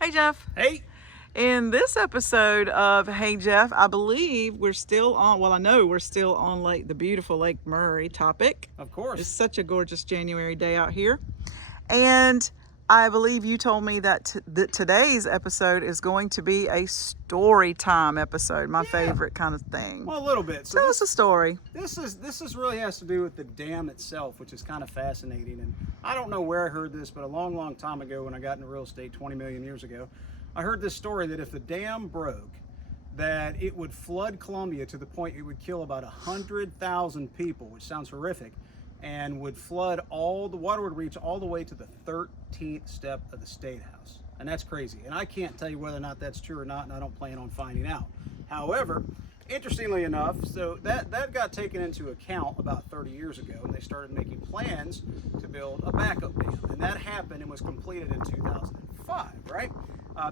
Hey, Jeff. Hey, In this episode of Hey, Jeff, I believe we're still on, well, I know we're still on the beautiful Lake Murray topic. of It's course. such a gorgeous January day out here. And I believe you told me that today's episode is going to be a story time episode, my favorite kind of thing. Well, a little bit. So Tell us a story. this is really has to do with the dam itself, which is kind of fascinating. And I don't know where I heard this, but a long, long time ago when I got into real estate, 20 million years ago, I heard this story that if the dam broke, that it would flood Columbia to the point it would kill about 100,000 people, which sounds horrific, and would flood the water would reach all the way to the 13th step of the State House. And that's crazy. And I can't tell you whether or not that's true or not, and I don't plan on finding out. However, interestingly enough, so that got taken into account about 30 years ago, and they started making plans to build a backup dam. And that happened and was completed in 2005, right?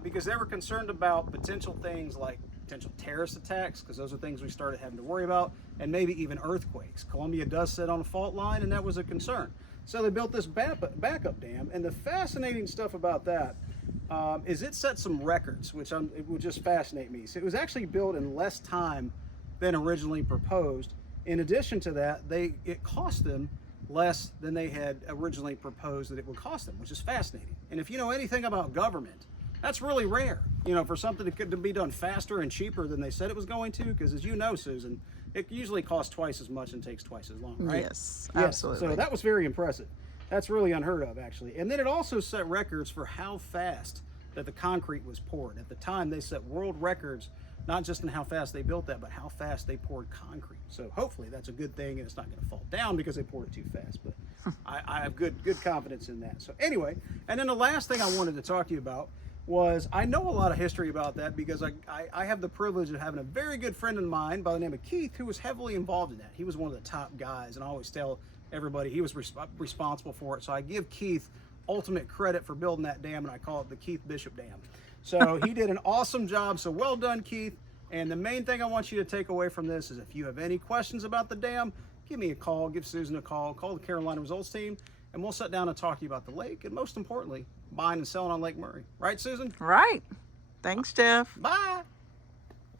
Because they were concerned about potential things like potential terrorist attacks, because those are things we started having to worry about, and maybe even earthquakes. Columbia does sit on a fault line, and that was a concern. So they built this backup dam, and the fascinating stuff about that is it set some records, it would just fascinate me. So it was actually built in less time than originally proposed. In addition to that, it cost them less than they had originally proposed that it would cost them, which is fascinating. And if you know anything about government, that's really rare, for something to be done faster and cheaper than they said it was going to, because as you know, Susan, it usually costs twice as much and takes twice as long, right? Yes, absolutely. So that was very impressive. That's really unheard of, actually. And then it also set records for how fast that the concrete was poured. At the time, they set world records, not just in how fast they built that, but how fast they poured concrete. So hopefully that's a good thing, and it's not going to fall down because they poured it too fast. But I have good confidence in that. So anyway, and then the last thing I wanted to talk to you about was I know a lot of history about that because I have the privilege of having a very good friend of mine by the name of Keith who was heavily involved in that. He was one of the top guys, and I always tell everybody he was responsible for it. So I give Keith ultimate credit for building that dam, and I call it the Keith Bishop Dam. So he did an awesome job. So well done, Keith. And the main thing I want you to take away from this is if you have any questions about the dam, give me a call, give Susan a call the Carolina Results team, and we'll sit down and talk to you about the lake, and most importantly, buying and selling on Lake Murray. Right, Susan? Right. Thanks, Jeff. Bye.